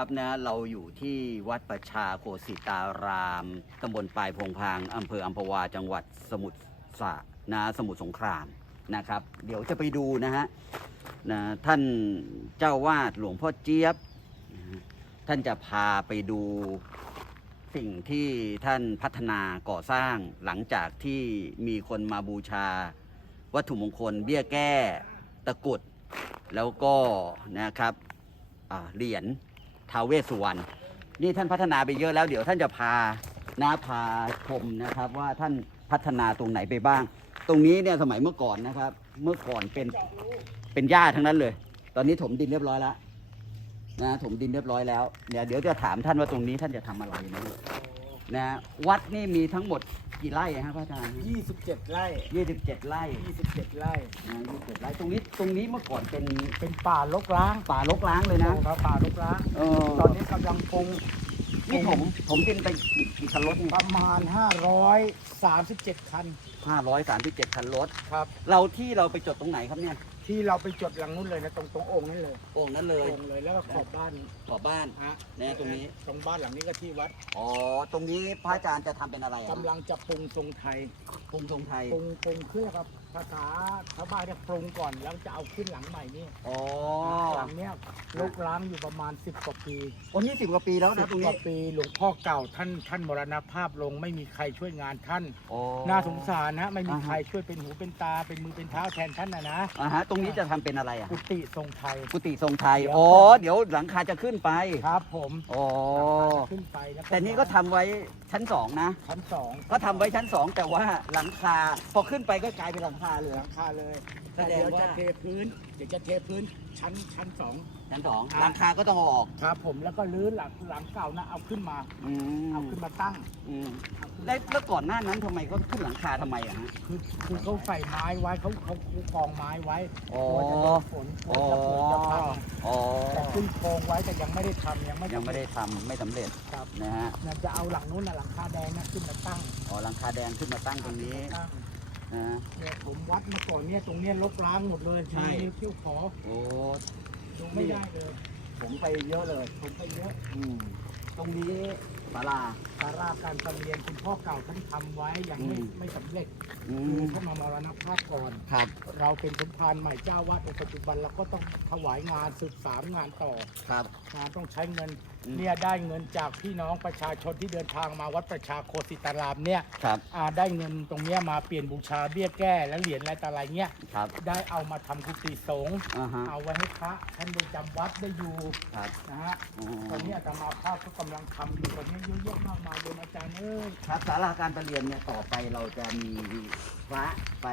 ครับนะเราอยู่ที่วัดประชาโคสิตารามตำบลปลายพงพางอำเภออัมพวาจังหวัดสมุทรสานะสมุทรสงครามนะครับ เดี๋ยวจะไปดูนะฮะนะท่านเจ้าวาดหลวงพ่อเจี๊ยบ ท่านจะพาไปดูสิ่งที่ท่านพัฒนาก่อสร้างหลังจากที่มีคนมาบูชา วัตถุมงคล เบี้ยแก้ ตะกุด แล้วก็นะครับเหรียญ ท้าวเวสสุวรรณนี่ท่านพัฒนาไปเยอะแล้วเดี๋ยวท่านจะพานะพาชมนะครับว่าท่านพัฒนาตรงไหนไปบ้าง ตรงนี้เนี่ยสมัยเมื่อก่อนนะครับ เมื่อก่อนเป็นเป็นหญ้าทั้งนั้นเลย ตอนนี้ถมดินเรียบร้อยแล้วนะถมดินเรียบร้อยแล้วเดี๋ยวเดี๋ยวจะถามท่านว่าตรงนี้ท่านจะทำอะไรนะนะวัดนี่มีทั้งหมด กี่ไร่ครับพระอาจารย์27 ไร่ ยี่สิบเจ็ดไร่27 ไร่นะยี่สิบเจ็ดไร่ตรงนี้ตรงนี้เมื่อก่อนเป็นเป็นป่ารกร้างป่ารกร้างเลยนะครับป่ารกร้าง เออตอนนี้กำลังปรุงนี่ผมผมดินไปกี่กี่คันรถนี่ประมาณ 537 คันห้าร้อยสามสิบเจ็ดคันรถ ครับ เราที่เราไปจดตรงไหนครับเนี่ย ที่เราไปจดหลังนู้นเลยนะตรงตรงโองค์นั่นเลยโอ่งนั้นเลยโองค์เลยแล้วก็ขอบบ้านขอบบ้าน ฮะเนี่ยตรงนี้ ตรงบ้านหลังนี้ก็ที่วัดอ๋อ ตรงนี้พระอาจารย์จะทำเป็นอะไรอะกำลังจะปรุงทรงไทยปรุงทรงไทย ปรุงปรุงเครื่องครับภาษาชาวบ้านเนี่ยปรุงก่อนแล้วจะเอาขึ้นหลังใหม่นี่อ๋อห ลังเนี้ยรกร้างอยู่ประมาณ 10กว่าปีโอ้นี่สิบกว่าปีแล้วสินะบตรงกนี้ว่าปีหลวงพ่อเก่าท่านท่านมรณภาพลงไม่มีใครช่วยงานท่านอ๋อน่าสงสารนะ ไม่มีอ่าฮะ ใครช่วยเป็นหูเป็นตาเป็นมือเป็นเท้าแทนท่านนะนะอ่าฮะตรงนี้จะทำเป็นอะไรอะกุฏิทรงไทย กุฏิทรงไทยเดี๋ยวอ๋อเดี๋ยวหลังคาจะขึ้นไปครับผมอ๋อขึ้นไปแล้วแต่นี่ก็ทำไว้ชั้นสองนะ ชั้นสองก็ทำไว้ชั้นสองแต่ว่าหลังคาพอขึ้นไปก็กลายเป็นหลังคาเลย หลังคาเลยแสดงว่า เดี๋ยวจะเทพื้นเดี๋ยวจะเทพื้น ชั้นชั้นสอง ชั้นสองครับหลังคาก็ต้องเอาออกครับผมแล้วก็รื้อหลังหลังเก่านะเอาขึ้นมา อืมเอาขึ้นมาตั้งอืมเอาขึ้นมาแล้วแล้วก่อนหน้านั้นทำไมก็ขึ้นหลังคาทำไมอะฮะ คือคือเขาใส่ไม้ไว้เขาเขาเขากองไม้ไว้อ๋อกลัวจะโดนฝนกลัอ๋วอจะฝนจะพังอ๋อแต่ขึ้นโครงไว้แต่ยังไม่ได้ทำยังไม่ยังไม่ได้ทำไม่สำเร็จครับนะฮะเนี่ยจะเอาหลังนู้นนะหลังคาแดงนะขึ้นมาตั้งอ๋อหลังคาแดงขึ้นมาตั้งตรงนี้ ตั้ง นะฮะเนี่ยผมวัดมาก่อนเนี่ยตรงเนี้ยลกล้างหมดเลยใช่ทีนี้เที่ยวขอโอ้ดูไม่ได้เลยผมไปเยอะเลย ผมไปเยอะอืมตรงนี้ศาลา สาราการประเรียนคุณพ่อเก่าท่านทำไว้ยังไม่อืม ไม่สำเร็จอืคือมท่านมามรณภาพก่อน ครับ เราเป็นสมภารใหม่เจ้าวาดองค์ปัจจุบันเราก็ต้องถวายงานสืบสารงานต่อครับ งานต้องใช้เงินอืมเนี่ยได้เงินจากพี่น้องประชาชนที่เดินทางมาวัดประชาโคสิตารามเนี่ยครับ อ่าได้เงินตรงเนี้ยมาเปลี่ยนบูชาเบี้ยแก้และเหรียญอะไรต่ออะไรเงี้ยครับ ได้เอามาทำกุฏิสงฆ์อ่าฮะ เอาไว้ให้พระท่านได้จำวัดได้อยู่ครับ นะฮะอ๋อ ตอนนี้อาตมาภาพก็กำลังทำอยู่ตอนนี้เยอะแยะมากมายเลยอาจารย์เอ้ยครับศาลาการประเรียนเนี่ยต่อไปเราจะมี พระไป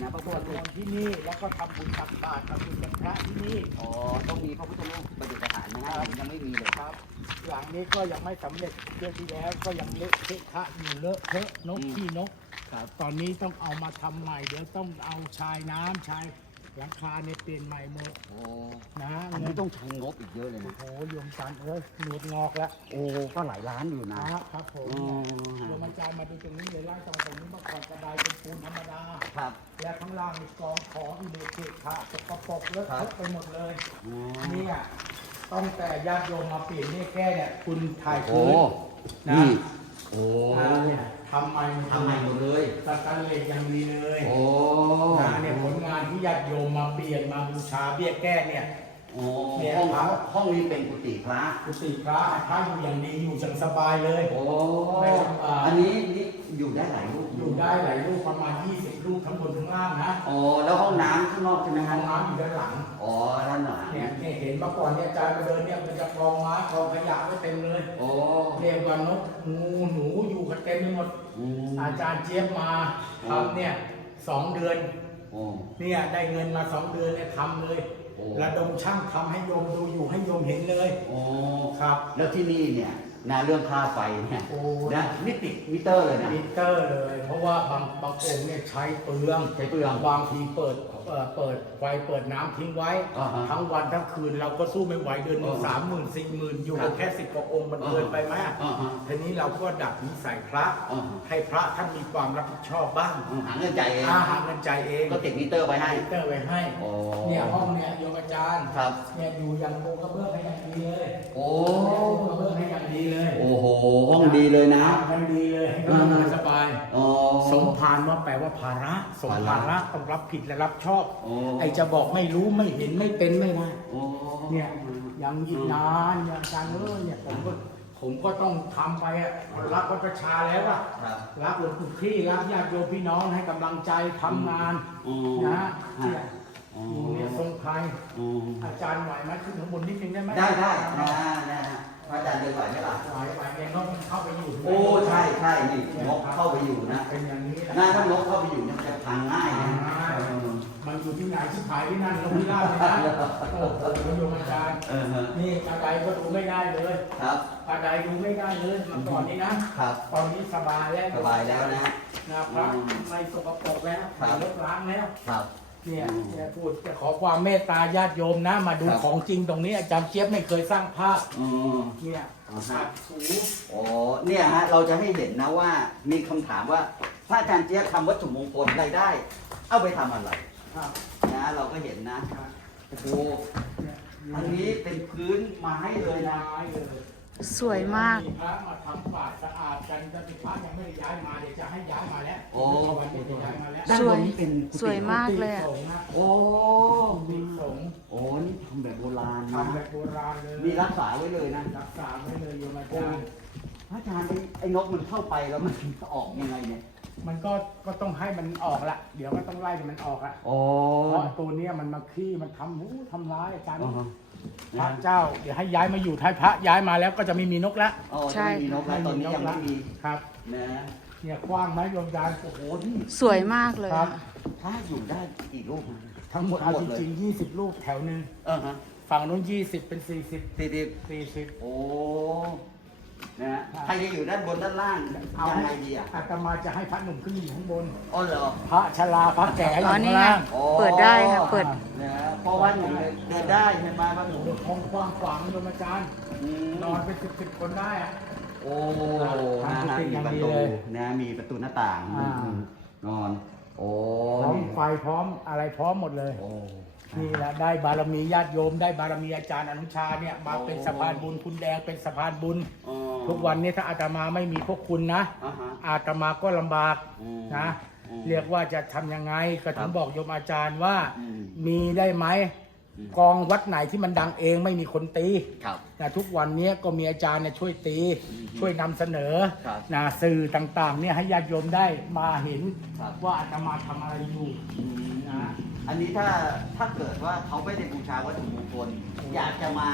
นะพระพุทสธวดรูมปนต์ที่นี่แล้วก็ทำบุญตักบาตรทำบุญกับพระที่นี่อ๋อต้องมีพระพุทธรูปประดิษฐานนะฮะผมยังไม่มีเลยครับ หลังนี้ก็ยังไม่สำเร็จเดือนที่แล้วก็ยังเละเทะทะอยู่เลอะเทอะนกอืม ขี้นกครับตอนนี้ต้องเอามาทำใหม่ เดี๋ยวต้องเอาชายน้ำชาย หลังคาเนี่ยเปลี่ยนใหม่หมดโอ้นะฮะอันเงินี้นต้องใช้งบอีกเยอะเลยโอ้นะโหโยมจันเอ้ยหนวดงอกแล้วโอ้ก็หลายล้านอยู่นะนะฮะครับผมอืม โยมอาจารย์มาดูตรงนี้เลยไล่ตรงตรงนี้เมื่อก่อนกระไดเป็นปูนธรรมดา ครับ และข้างล่างมีกองของอิเล็กทริกค่ะสกปรกเลอะครัเทบอะไปหมดเลยอืมเนี่ยต้องแต่ญาติโยมมาเปลี่ยนเนี่ยแก้เนี่ยคุณถ่ายโอ้พื้นนะ นี่ โอ้อ่าเนี่ยทำใหม่ทำใหม่หมดเลย สแตันเลสยังดีเลยโอ้นะเนี่ยผลงานที่ญาติโยมมาเปลี่ยนมาบูชาเบี้ยแก้เนี่ย โอ้เนี่ย ห้องครับห้องนี้เป็นกุฏิพระ กุฏิพระพระอยู่อย่างดีอยู่จังสบายเลย โอ้ ไม่ลำบาก อันนี้นี่อยู่ได้หลายรูปอยู่ได้หลายลูกประมาณ 20ลูกทั้งบนทั้งล่างนะ โอ้ แล้วห้องน้ำข้างนอกใช่ไหมคห้รัอบงน้ำอยู่ด้านหลัง อ๋อด้านหลังเนี่ยเนี่ยเห็นเมื่อก่อนเนี่ยอาจารย์มาเดินเนี่ยมันจะกองไม้กองขยะไว้เต็มเลยโอ้เรียกว่านกงูหนูอยู่กันเต็มไปหมด อืม อาจารย์เจี๊ยบมาทำเนี่ยสองเดือนโอ้ เนี่ยได้เงินมาสองเดือนเนี่ยทำเลยโอ้ ระดมช่างทำให้โยมดูอยู่ให้โยมเห็นเลยโอ้ครับ แล้วที่นี่เนี่ยนะเรื่องค่าไฟเนี่ยโอ้ นะนี่ติดมิเตอร์เลยนะ มิเตอร์เลย เพราะว่าบางบางองค์เนี่ยใช้เปลืองใช้เปลือง บางทีเปิดเอ่อเปิดไฟเปิดน้ำทิ้งไว้ อ่าฮะทั้งวันทั้งคืนเราก็สู้ไม่ไหวเดือนหนึ่งอ่าฮะสามหมื่นสี่หมื่นอยู่ครักับนแค่สิบกว่าองค์มันอ่าฮะเกินไปไหมอ่าฮะทีนี้เราก็ดัดนิสัยพระ อ่าฮะ ให้พระท่านมีความรับผิดชอบบ้างหาเงินใจายเองอาหารเงินใจเองก็ติดมิเตอร์ไปให้มิเตอร์ไว้ให้ โอ้ เนี่ยห้องเนี่ยโยมอาจารย์ครับ เนี่ยอยู่อย่างโมกระเบื้องให้อย่างดีเลยโอ้โมกระเบื้องให้อย่างดีเลยโอ้โห ห้องดีเลยนะ มันดีเลยให้เขานอนสบาย อ๋อ สมภารว่าแปลว่าภาระ สมภาภาระระต้องรับผิดและรับชอบโอ้ ไอจะบอกไม่รู้ไม่เห็นไม่เป็นไม่ได้โอ้เนี่ยยังอีกนานอย่างอาจารย์เอ้ยเนี่ยผมก็ผมก็ต้องทำไปอะรับวัดประชาแล้วอะครับ รับหลวงปู่ที่รับญาติโยมพี่น้องให้กำลังใจทำงานอืมนะฮะเนี่ยอ๋ออยู่เนี่ยทรงไทยอืมอาจารย์ไหวไหมขึ้นข้างบนนิดนึงได้ไหมได้ได้นะนะพระอาจารย์เดินไหวไหมล่ะไหวไหวเนี่ยน้องเข้าไปอยู่โอ้ใช่ใช่นี่นกเข้าไปอยู่นะเป็นอย่างนี้แหละน่าถ้านกเข้าไปอยู่เนี่ยมันจะพังง่ายนะเออมันอยู่ที่ไหนที่ขายที่นั่นลงที่ล่าเลยนะโอ้โหโยมอาจารย์เออฮะนี่กระไดก็ดูไม่ได้เลยครับกระไดดูไม่ได้เลยเมื่อก่อนนี้นะครับตอนนี้สบายแล้วสบายแล้วนะนะพระไม่สกปรกแล้วครับลบล้างแล้วครับเนี่ยอืมเนี่ยพูดจะขอความเมตตาญาติโยมนะ มาดูครับของจริงตรงนี้อาจารย์เจี๊ยบไม่เคยสร้างภาพอืมเนี่ยอ่าฮะสัตว์สูอ๋อเนี่ยฮะเราจะให้เห็นนะว่ามีคำถามว่าพระอาจารย์เจี๊ยบทำวัตถุมงคลรายได้ เอาไปทำอะไรครับ นะเราก็เห็นนะโอ้โหเนี่ยอันนี้เป็นพื้นไม้เลยนะย้ายเลยสวยมาก พระมาทำความสะอาดกันแต่พระยังไม่ได้ย้ายมาเดี๋ยวจะให้ย้ายมาแล้วโอ้วันนี้จะย้ายมาแล้วด้านสบวยนนี้เป็นกุฏิสวยมากเลยอะสงฆ์นะโอ้มีสงฆ์โอ้นี่ทำแบบโบราณนะทำแบบโบราณเลยมีรักษาไว้เลยนะรักษาไว้เลยโยมอาจารย์ พระอาจารย์ไอ้ไอ้นกมันเข้าไปแล้วมันออกยังไงเนี่ย มันก็ก็ต้องให้มันออกละเดี๋ยวก็ต้องไล่ให้มันออกละโอ้เพราะตัวเนี้ยมันมาขี้มันทำหูทำร้ายอาจารย์อ๋อฮะ พระเจ้า เดี๋ยวให้ย้ายมาอยู่ท้ายพระย้ายมาแล้วก็จะไม่มีนกละอ๋อใช่จะไม่มีนกแล้วตอนนี้ยังไม่มีครับนะเนี่ยกว้างไหมโยมอาจารย์โอ้โหนี่สวยมากเลยครัอะบถ้าอยู่ได้กี่ลูกนะทั้งหมดทั้เอางหมดเลยจริงๆ20 ลูกแถวหนึ่งเออฮะฝั่งนู้น20 เป็น 40 สี่สิบ40 โอ้ นะฮะใครจะอยู่ด้านบนด้านล่างเอายังให้ไงดีอะอาตมาจะให้พระหนุ่มขึ้นอยู่ข้างบน อ๋อเหรอพระชราพระแก่อยู่อ๋อข้างนี่ไงล่างอ๋อเปิดได้ค่ะเปิด นะฮะเพราะว่าหนูเดินได้ใช่ไหมว่าหนูเด็กห้องกว้างขวางโยมอาจารย์ อืมนอนเป็นสิบสิบคนได้อะ โอ้ทำนะฮะเป็นมีอย่างประดีตูเลยนะมีประตูหน้าต่างอ่า นอน โอ้พร้อมนี่ไฟพร้อมอะไรพร้อมหมดเลย โอ้ นี่แหละได้บารมีญาติโยม ได้บารมีอาจารย์อนุชาเนี่ยมาโอ้เป็นสะพานบุญคุณแดงเป็นสะพานบุญ อ๋อทุกวันนี้ถ้าอาตมาไม่มีพวกคุณนะ อ่าฮะ อาตมาก็ลำบากอืมนะ อืมเรียกว่าจะทำยังไงก็ถึครังบบอกโยมอาจารย์ว่า อืมมีได้ไหมอืม กองวัดไหนที่มันดังเองไม่มีคนตีครับ นะทุกวันนี้ก็มีอาจารย์เนี่ยช่วยตี อืมช่วยนำเสนอครับนะสื่อต่างๆเนี่ยให้ญาติโยมได้มาเห็นครับ ว่าอาตมาทำอะไรอยู่อืมนะ อันนี้ถ้าถ้าเกิดว่าเขาไม่ได้บูชาวัตถุมงคลอยากจะมา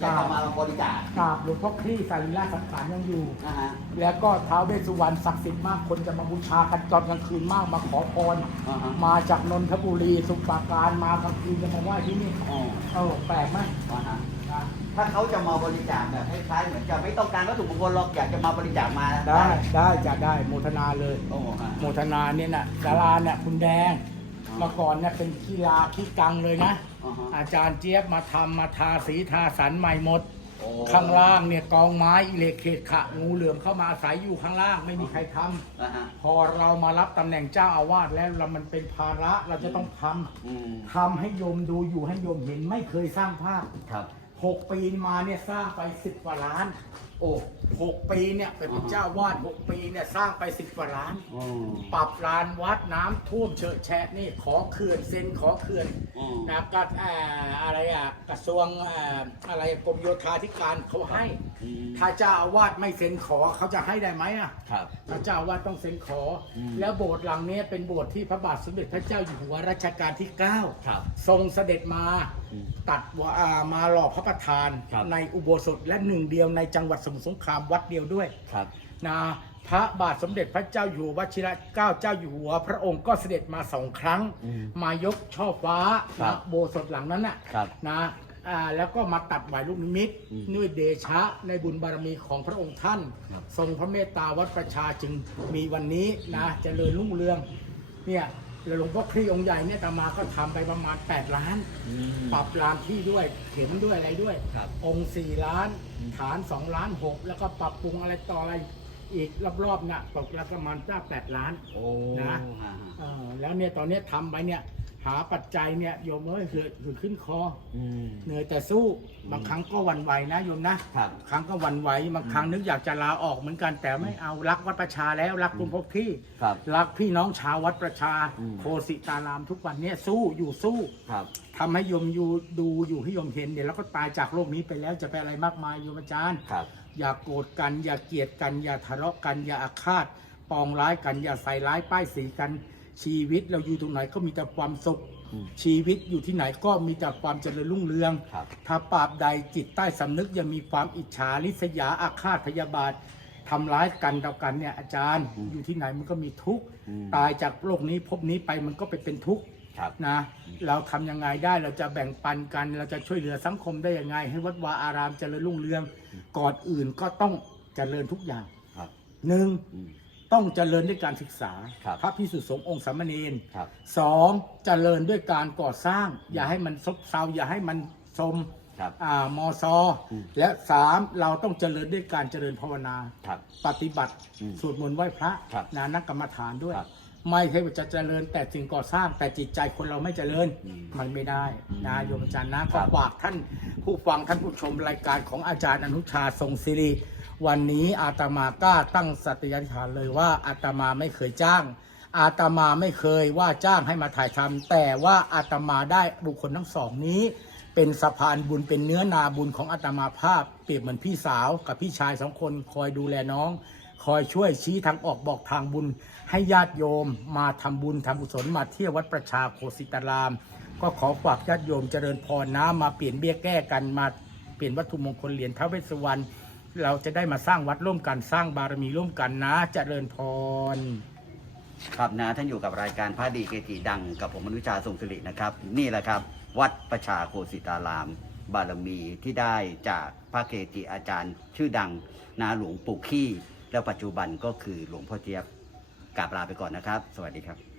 อยากจะมาบริจาคกราบหลวงพ่อคลี่สรีระสังขารยังอยู่ นะฮะแล้วก็ท้าวเวสสุวรรณศักดิ์สิทธิ์มากคนจะมาบูชากันตอนกลางคืนมากมาขอพร อ่าฮะมาจากนนทบุรีสมุพรปราการมากลางคืนจะมาไหว้ที่นี่อ๋อเออแปลกไหมอ่าฮะนะถ้าเขาจะมาบริจาคแบบคล้ายๆเหมือนจะไม่ต้องการวัตถุมงคลหรอกอยากจะมาบริจาคมาได้ได้จะได้โมทนาเลย โอ้ฮะ โมทนาเนี่ยนะดาราเนี่ยคุณแดงอ๋อ เมื่อก่อนเนี่ยเป็นขี้ลาขี้กังเลยนะ อ่าฮะ อาจารย์เจี๊ยบมาทำมาทาสีทาสันใหม่หมด โอ้ข้างล่างเนี่ยกองไม้อิเล็กเขตขะงูเหลือมเข้ามาอาศัยอยู่ข้างล่างไม่มีใครทำอ่าฮะพอเรามารับตำแหน่งเจ้าอาวาสแล้วเรามันเป็นภาระเราจะต้องทำอืมทำให้โยมดูอยู่ให้โยมเห็นไม่เคยสร้างภาพ ครับ หกปีมาเนี่ยสร้างไปสิบกว่าล้าน โอ้หกปีเนี่ยเป็นเจ้าวาดหกปีเนี่ยสร้างไปสิบกว่าล้านอืมปรับลานวัดน้ำท่วมเฉอะแฉะนี่ขอเขื่อนเซ็นขอเขื่อนอืมนะก็เอ่ออะไรอะกระทรวงเอ่ออะไรกรมโยธาธิการเขาให้ อืมถ้าเจ้าอาวาสไม่เซ็นขอเขาจะให้ได้ไหมอะ ครับ พระเจ้าอาวาสต้องเซ็นขออมแล้วโบสถ์หลังนี้เป็นโบสถ์ที่พระบาทสมเด็จพระเจ้าอยู่หัวรัชกาลที่9ครับทรงเสด็จมาอืม ตัดว่าอ่ามาหล่อพระประธานครับ ในอุโบสถและหนึ่งเดียวในจังหวัดสมุทรสงครามวัดเดียวด้วยครับ นะพระบาทสมเด็จพระเจ้าอยู่หัววชิระเกล้าเจ้าอยู่หัว พระองค์ก็เสด็จมาสองครั้ง อืมมายกช่อฟ้าครับนะโบสถ์หลังนั้นน่ะครับนะอ่าแล้วก็มาตัดไหวลูกนิมิตอืมด้วยเดชะในบุญบารมีของพระองค์ท่าน ครับ ทรงพระเมตตาวัดประชาจึงมีวันนี้นะเจริญรุ่งเรืองเนี่ย แล้วหลวงพ่อครีองค์ใหญ่เนี่ยอาตมาก็ทำไปประมาณ 8 ล้านปรับลานที่ด้วยเข็มด้วยอะไรด้วย ครับองค์สี่ล้านฐานสองล้านหกแล้วก็ปรับปรุงอะไรต่ออะไรอีกรอบๆเนี่ยตกแล้วประมาณจ้าแปดล้าน โอ้นะ ฮะฮะเออแล้วเนี่ยตอนเนี้ยทำไปเนี่ย หาปัจจัยเนี่ยโยมเอ้ยคือคือขึ้นคอ อืม เหนื่อยแต่สู้บางครั้งก็หวันไหวนะโยมนะครับครั้งก็หวันไหวบางครั้งนึกอยากจะลาออกเหมือนกันแต่ไม่เอารักวัดประชาแล้วรักคุณพบที่ครับรักพี่น้องชาววัดประชา อืม โคสิตารามทุกวันเนี้สู้อยู่สู้ครับ ทำให้โยมอยู่ดูอยู่ให้โยมเห็นเดี๋ยวเราก็ตายจากโลกนี้ไปแล้วจะไปอะไรมากมายโยมอาจารย์ ครับ อย่าโกรธกัน อย่าเกลียดกัน อย่าทะเลาะกัน อย่าอาฆาตปองร้ายกัน อย่าใส่ร้ายป้ายสีกัน ชีวิตเราอยู่ตรงไหนก็มีแต่ความสุข อืม ชีวิตอยู่ที่ไหนก็มีแต่ความเจริญรุ่งเรือง ครับ ถ้าปราบใดจิตใต้สำนึกยังมีความอิจฉาริษยาอาฆาตพยาบาททำร้ายกันต่อกันเนี่ยอาจารย์อืมอยู่ที่ไหนมันก็มีทุกข์อืม ตายจากโลกนี้ภพนี้ไปมันก็ไปเป็นทุกข์ครับ นะเราทำยังไงได้เราจะแบ่งปันกัน เราจะช่วยเหลือสังคมได้ยังไง ให้วัดวาอารามเจริญรุ่งเรืองก่อนอื่นก็ต้องเจริญทุกอย่างครับหนึ่งอืม ต้องเจริญด้วยการศึกษาครับพระพิสุสงฆ์องค์สามเณรครับ สองเจริญด้วยการก่อสร้าง อย่าให้มันซบเซาอย่าให้มันสมครับ อ่ามอซออมและสามเราต้องเจริญด้วยการเจริญภาวนา ครับ ปฏิบัติอืมสวดมนต์ไหว้พระครับนานักกรรมฐานด้วย ครับ ไม่ใช่ว่าจะเจริญ แต่สิ่งก่อสร้างแต่จิตใจคนเราไม่เจริญอืมมันไม่ได้นะอืมโยมอาจารย์นะครัก็บ ฝากท่านผู้ฟังท่านผู้ชมรายการของอาจารย์อนุชาทรงศิริ วันนี้อาตมากล้าตั้งสัตยาธิษฐานเลยว่าอาตมาไม่เคยจ้าง อาตมาไม่เคยว่าจ้างให้มาถ่ายทำแต่ว่าอาตมาได้บุคคลทั้งสองนี้ เป็นสะพานบุญเป็นเนื้อนาบุญของอาตมาภาพ เปรียบเหมือนพี่สาวกับพี่ชายสองคนคอยดูแลน้อง คอยช่วยชี้ทางออกบอกทางบุญ ให้ญาติโยมมาทำบุญทำกุศลมาเที่ยววัดประชาโคสิตาราม ก็ขอฝากญาติโยมเจริญพรนะมาเปลี่ยนเบี้ยแก้กันมาเปลี่ยนวัตถุมงคลเหรียญท้าวเวสวรรณเราจะได้มาสร้างวัดร่วมกันสร้างบารมีร่วมกันนะเจริญพร ครับนะท่านอยู่กับรายการพระดีเกจิดัง กับผมมนุชาทรงสิรินะครับ นี่แหละครับ วัดประชาโคสิตาราม บารมีที่ได้จากพระเกจิอาจารย์ ชื่อดังนาหลวงปู่ขี้ แล้วปัจจุบันก็คือหลวงพ่อเจี๊ยบกราบลาไปก่อนนะครับ สวัสดีครับ